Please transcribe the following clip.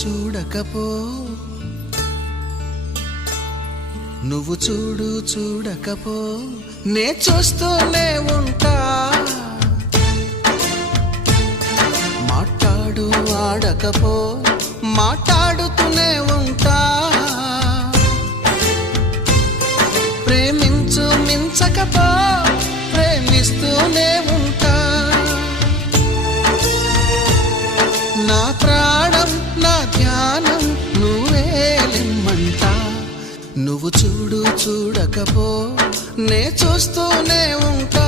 చూడకపో నువ్వు చూడకపో నే చూస్తూనే ఉంటా మాట్లాడు ఆడకపో మాట్లాడుతూనే ఉంటా ప్రేమించు మించకపో ప్రేమిస్తూనే ఉంటా నా ప్రాణం నా ధ్యానం నువ్వేలిమ్మంటా నువ్వు చూడకపో నే చూస్తూనే ఉంటా